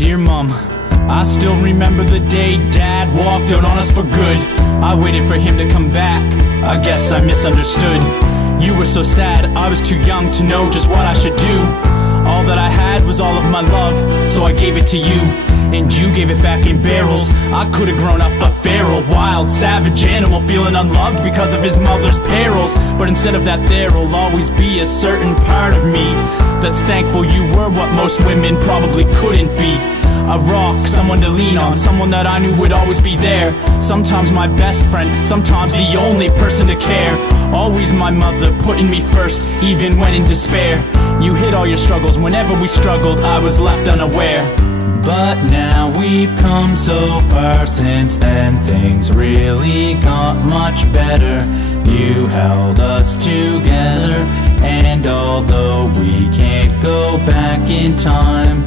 Dear Mom, I still remember the day Dad walked out on us for good. I waited for him to come back, I guess I misunderstood. You were so sad, I was too young to know just what I should do. All that I had was all of my love, so I gave it to you. And you gave it back in barrels. I could've grown up a feral, wild, savage animal, feeling unloved because of his mother's perils. But instead of that, there'll always be a certain part of me that's thankful you were what most women probably couldn't be. A rock, someone to lean on, someone that I knew would always be there. Sometimes my best friend, sometimes the only person to care. Always my mother, putting me first, even when in despair. You hid all your struggles, whenever we struggled, I was left unaware. But now we've come so far since then, things really got much better. You held us together, and although we can't go back in time,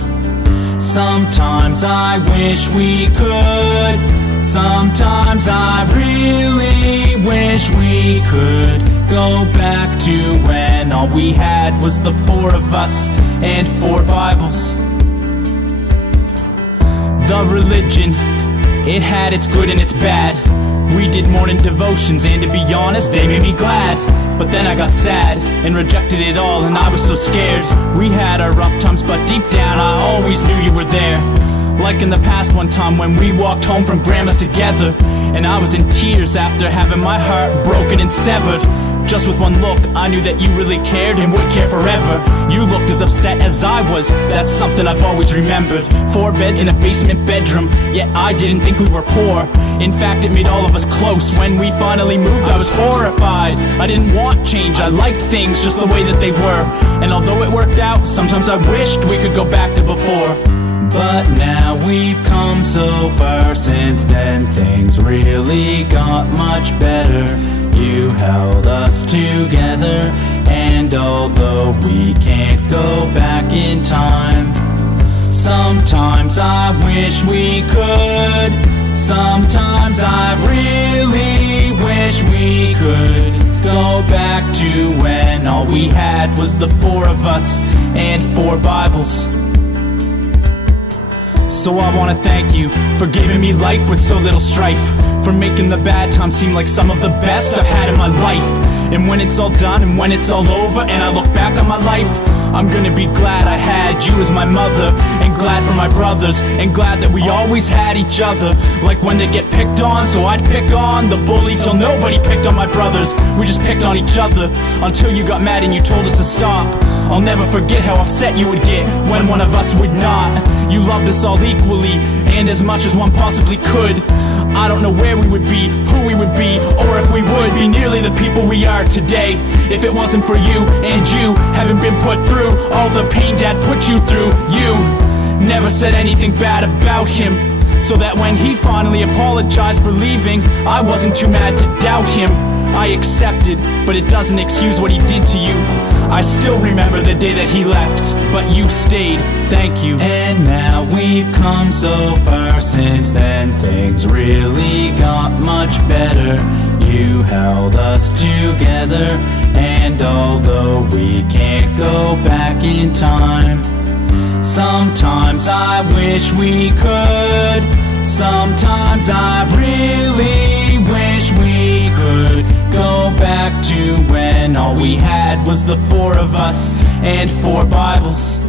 sometimes I wish we could. Sometimes I really wish we could go back to when all we had was the four of us and 4 Bibles. The religion, it had its good and its bad. We did morning devotions, and to be honest, they made me glad. But then I got sad and rejected it all, and I was so scared. We had our rough times, but deep down I always knew you were there. Like in the past one time when we walked home from grandma's together, and I was in tears after having my heart broken and severed. Just with one look, I knew that you really cared and would care forever. You looked as upset as I was, that's something I've always remembered. 4 beds in a basement bedroom, yet I didn't think we were poor. In fact, it made all of us close. When we finally moved, I was horrified. I didn't want change, I liked things just the way that they were. And although it worked out, sometimes I wished we could go back to before. But now we've come so far since then, things really got much better. You held us together, and although we can't go back in time, sometimes I wish we could. Sometimes I really wish we could go back to when all we had was the 4 of us and 4 Bibles. So I wanna thank you for giving me life with so little strife, for making the bad times seem like some of the best I've had in my life. And when it's all done and when it's all over and I look back on my life, I'm gonna be glad I had you as my mother, and glad for my brothers, and glad that we always had each other. Like when they get picked on, so I'd pick on the bully till nobody picked on my brothers. We just picked on each other until you got mad and you told us to stop. I'll never forget how upset you would get when one of us would not. You loved us all equally, and as much as one possibly could. I don't know where we would be, who we would be, or if we would be nearly the people we are today, if it wasn't for you and you having been put through all the pain Dad put you through. You never said anything bad about him, so that when he finally apologized for leaving, I wasn't too mad to doubt him. I accepted, but it doesn't excuse what he did to you. I still remember the day that he left, but you stayed, thank you. And now we've come so far since then, things really got much better. You held us together, and although we can't go back in time, sometimes I wish we could. Sometimes I really wish we could go back to when all we had was the 4 of us and 4 Bibles.